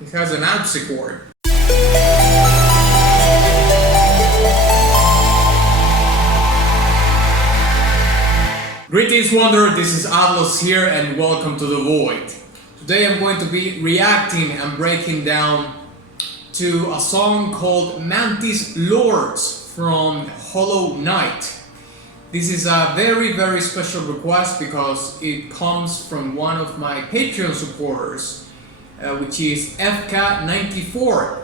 It has an harpsichord. Greetings Wanderer, this is Atlas here and welcome to the Void. Today I'm going to be reacting and breaking down to a song called Mantis Lords from Hollow Knight. This is a very special request because it comes from one of my Patreon supporters, which is FK94,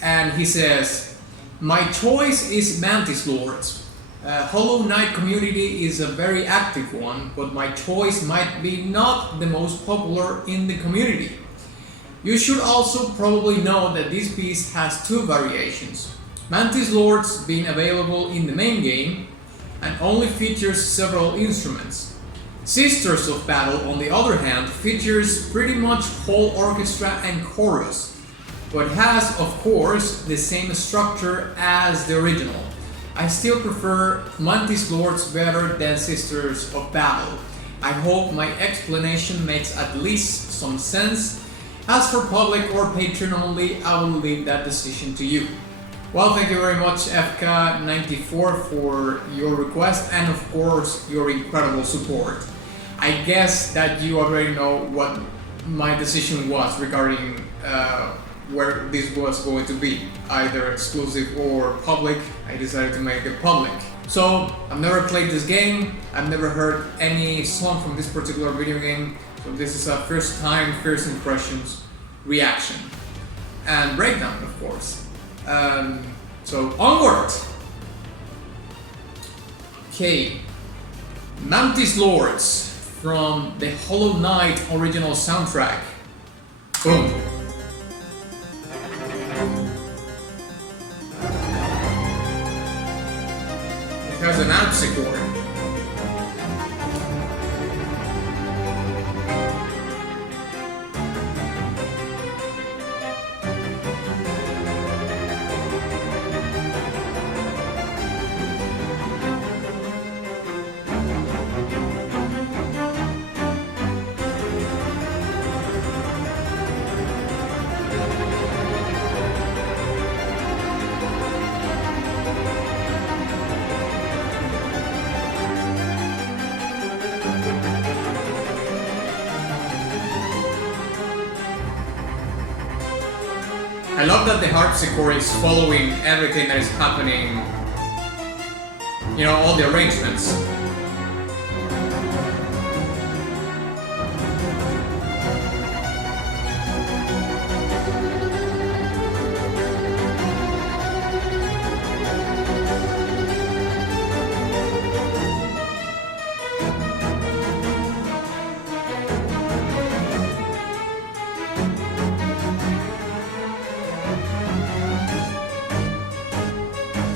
and he says, "My choice is Mantis Lords. Hollow Knight community is a very active one, but my choice might be not the most popular in the community. You should also probably know that this piece has two variations. Mantis Lords being available in the main game and only features several instruments. Sisters of Battle, on the other hand, features pretty much whole orchestra and chorus, but has, of course, the same structure as the original. I still prefer Mantis Lords better than Sisters of Battle. I hope my explanation makes at least some sense. As for public or Patreon only, I will leave that decision to you." Well, thank you very much FK94 for your request and of course your incredible support. I guess that you already know what my decision was regarding where this was going to be, either exclusive or public. I decided to make it public. So, I've never played this game, I've never heard any song from this particular video game, so this is a first time, first impressions reaction. And breakdown, of course. So, onward! Okay, Mantis Lords from the Hollow Knight original soundtrack. Boom! It has an harpsichord. I love that the harpsichord is following everything that is happening, you know, all the arrangements.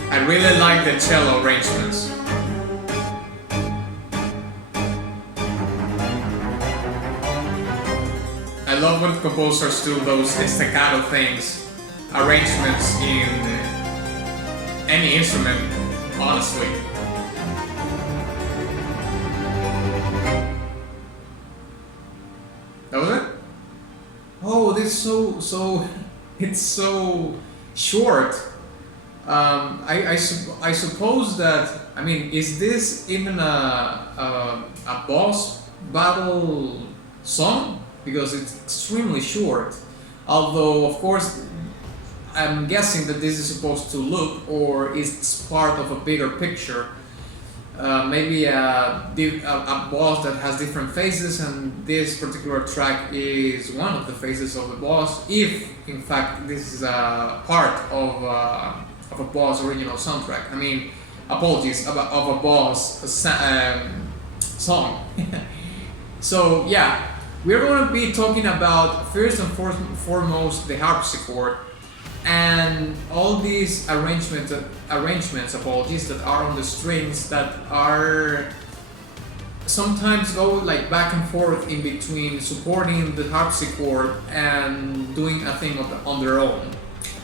I really like the cello arrangements. I love when composers do those staccato things, arrangements in any instrument, honestly. That was it? Oh, this is so it's so short. I suppose that, I mean, is this even a boss battle song? Because it's extremely short. Although, of course, I'm guessing that this is supposed to look, or it's part of a bigger picture. Maybe a boss that has different phases, and this particular track is one of the phases of the boss, if in fact this is a part of a boss original soundtrack. I mean, apologies, of a boss song. So yeah, we're going to be talking about first and foremost the harpsichord and all these arrangements, apologies, that are on the strings that are sometimes go like back and forth in between supporting the harpsichord and doing a thing on their own.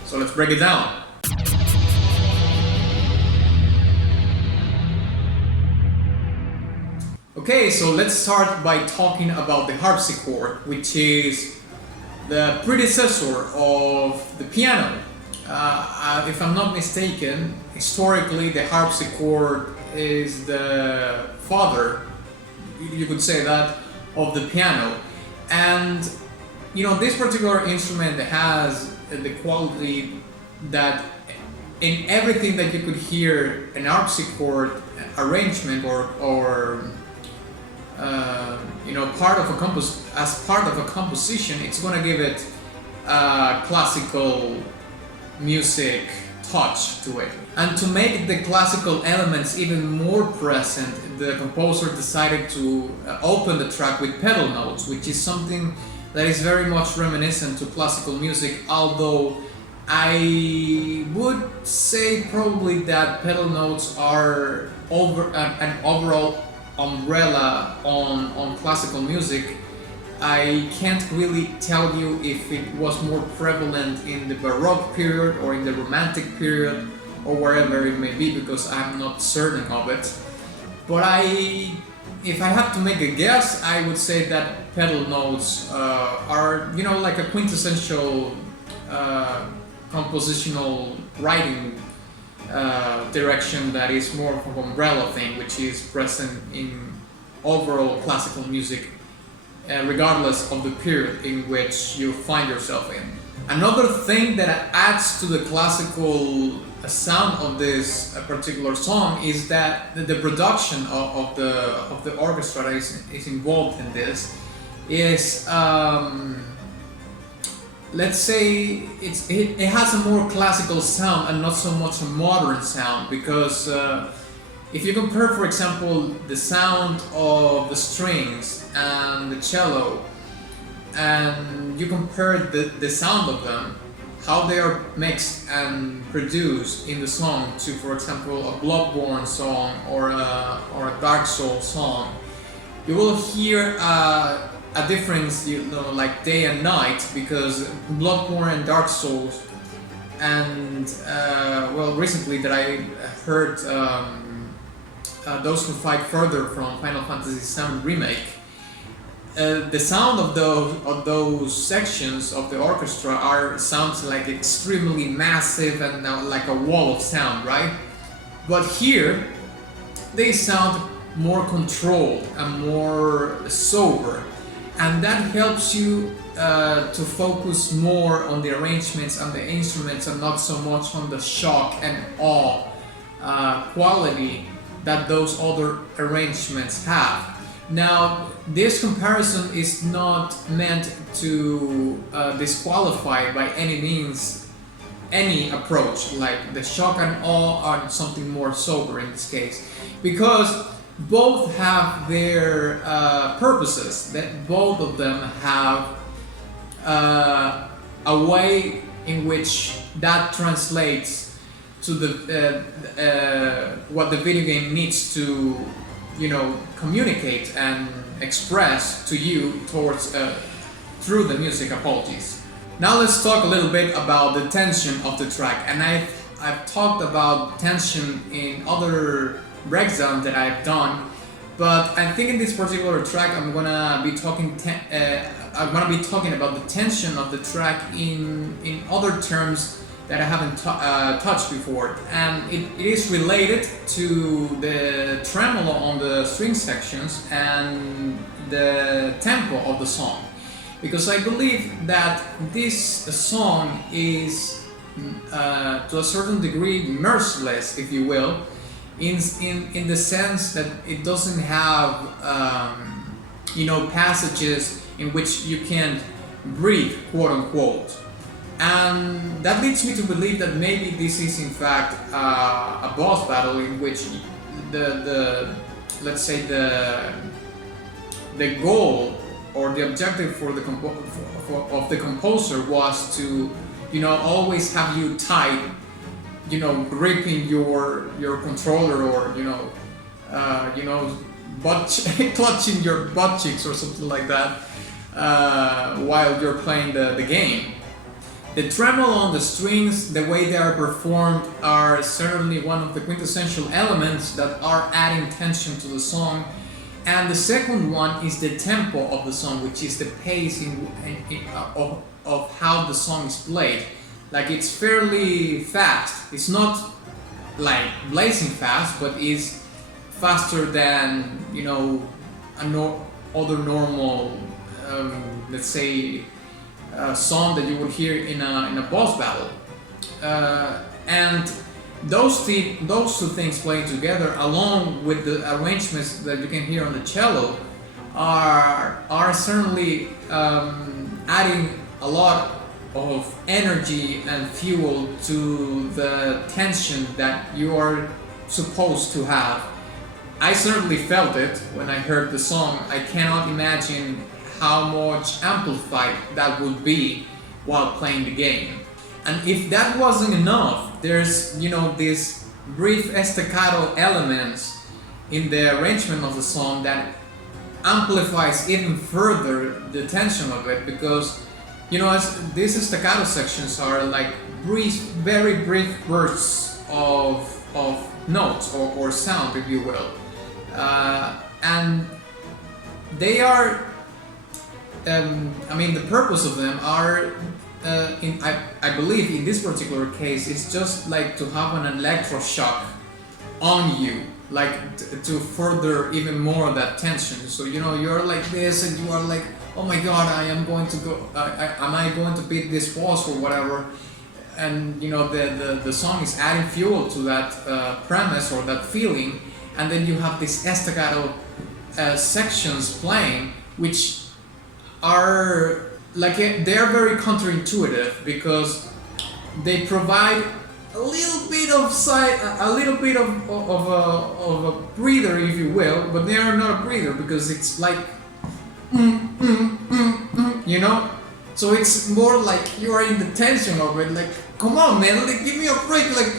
So let's break it down. Okay, so let's start by talking about the harpsichord, which is the predecessor of the piano. If I'm not mistaken, historically the harpsichord is the father, you could say that, of the piano. And you know, this particular instrument has the quality that in everything that you could hear an harpsichord arrangement or you know, part of a composition, it's going to give it a classical music touch to it. And to make the classical elements even more present, the composer decided to open the track with pedal notes, which is something that is very much reminiscent to classical music, although I would say probably that pedal notes are an overall umbrella on classical music. I can't really tell you if it was more prevalent in the Baroque period or in the Romantic period or wherever it may be, because I'm not certain of it. But if I have to make a guess, I would say that pedal notes are, you know, like a quintessential compositional writing direction that is more of an umbrella thing, which is present in overall classical music, regardless of the period in which you find yourself in. Another thing that adds to the classical sound of this particular song is that the production of the orchestra that is involved in this is, let's say, it has a more classical sound and not so much a modern sound, because if you compare, for example, the sound of the strings and the cello, and you compare the sound of them, how they are mixed and produced in the song to, for example, a Bloodborne song or a Dark Soul song, you will hear a difference, you know, like day and night, because Bloodborne and Dark Souls, and well, recently that I heard Those Who Fight Further from Final Fantasy VII Remake, the sound of those sections of the orchestra sounds like extremely massive and like a wall of sound, right? But here they sound more controlled and more sober, and that helps you to focus more on the arrangements and the instruments and not so much on the shock and awe quality that those other arrangements have. Now, this comparison is not meant to disqualify by any means any approach, like the shock and awe are something more sober in this case, because both have their purposes, that both of them have a way in which that translates to the what the video game needs to, you know, communicate and express to you towards through the music. Apologies. Now let's talk a little bit about the tension of the track, and I've talked about tension in other breakdowns that I've done, but I think in this particular track I'm gonna be talking about the tension of the track in other terms that I haven't touched before, and it is related to the tremolo on the string sections and the tempo of the song, because I believe that this song is to a certain degree merciless, if you will, in the sense that it doesn't have you know, passages in which you can't breathe, quote unquote. And that leads me to believe that maybe this is in fact a boss battle in which the let's say the goal or the objective for the of the composer was to, you know, always have you tight, you know, gripping your controller, or you know, clutching your butt cheeks or something like that while you're playing the game. The tremolo on the strings, the way they are performed, are certainly one of the quintessential elements that are adding tension to the song. And the second one is the tempo of the song, which is the pace of how the song is played. Like it's fairly fast. It's not like blazing fast, but it's faster than, you know, other normal, let's say, song that you would hear in a boss battle. And those two things playing together, along with the arrangements that you can hear on the cello, are certainly adding a lot of energy and fuel to the tension that you are supposed to have. I certainly felt it when I heard the song. I cannot imagine how much amplified that would be while playing the game. And if that wasn't enough, there's, you know, these brief staccato elements in the arrangement of the song that amplifies even further the tension of it, because, you know, as these staccato sections are like very brief bursts of notes or sound, if you will, and they are, I mean, the purpose of them are, I believe in this particular case, it's just like to have an electroshock on you, like to further even more of that tension. So, you know, you're like this and you are like, oh my god, I am going to go, am I going to beat this boss or whatever? And, you know, the song is adding fuel to that premise or that feeling, and then you have these staccato sections playing, which are like, they're very counterintuitive, because they provide a little bit of a breather, if you will, but they are not a breather, because it's like you know, so it's more like you are in the tension of it, like, come on man, like, give me a break, like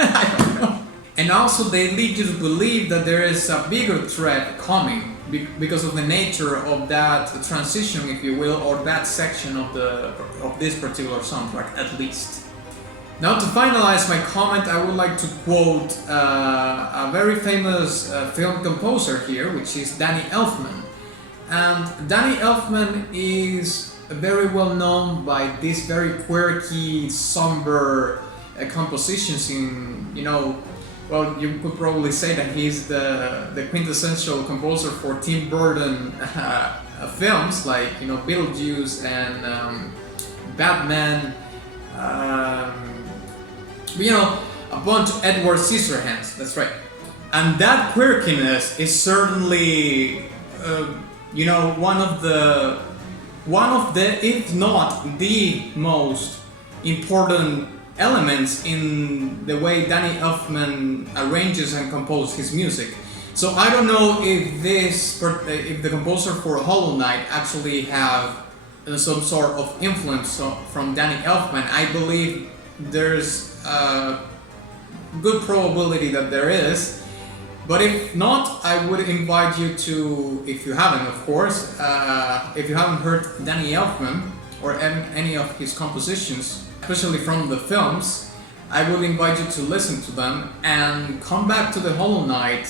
I don't know. And also they lead you to believe that there is a bigger threat coming, because of the nature of that transition, if you will, or that section of this particular soundtrack, at least. Now, to finalize my comment, I would like to quote a very famous film composer here, which is Danny Elfman. And Danny Elfman is very well known by these very quirky, somber compositions in, you know, well, you could probably say that he's the quintessential composer for Tim Burton films, like, you know, Beetlejuice and Batman, you know, a bunch of Edward Scissorhands, that's right. And that quirkiness is certainly, you know, one of the, if not the most important elements in the way Danny Elfman arranges and composes his music. So I don't know if the composer for Hollow Knight actually have some sort of influence from Danny Elfman. I believe there's a good probability that there is, but if not, I would invite you to, if you haven't, of course, if you haven't heard Danny Elfman or any of his compositions, especially from the films, I would invite you to listen to them and come back to the Hollow Knight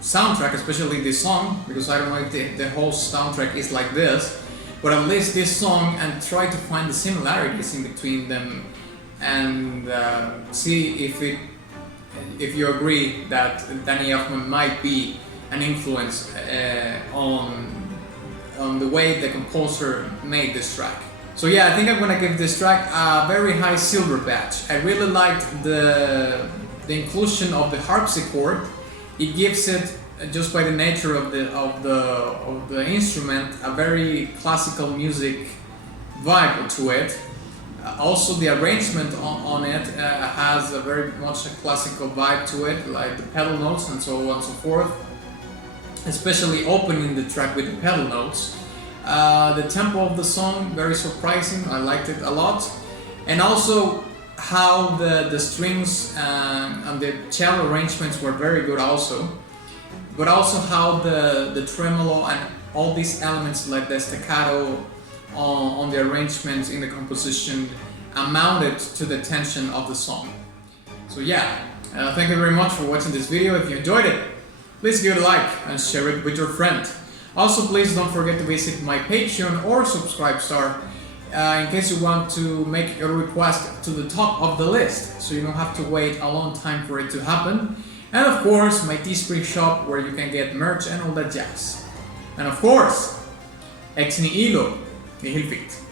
soundtrack, especially this song, because I don't know if the whole soundtrack is like this, but at least this song, and try to find the similarities in between them, and see if you agree that Danny Elfman might be an influence on the way the composer made this track. So yeah, I think I'm gonna give this track a very high silver badge. I really liked the inclusion of the harpsichord. It gives it, just by the nature of the instrument, a very classical music vibe to it. Also, the arrangement on it has a very much a classical vibe to it, like the pedal notes and so on and so forth. Especially opening the track with the pedal notes. The tempo of the song, very surprising, I liked it a lot. And also how the strings and the cello arrangements were very good also. But also how the tremolo and all these elements like the staccato on the arrangements in the composition amounted to the tension of the song. So yeah, thank you very much for watching this video. If you enjoyed it, please give it a like and share it with your friend. Also, please don't forget to visit my Patreon or Subscribe Star in case you want to make your request to the top of the list, so you don't have to wait a long time for it to happen. And of course, my Teespring shop where you can get merch and all that jazz. And of course, ex nihilo nihil fit.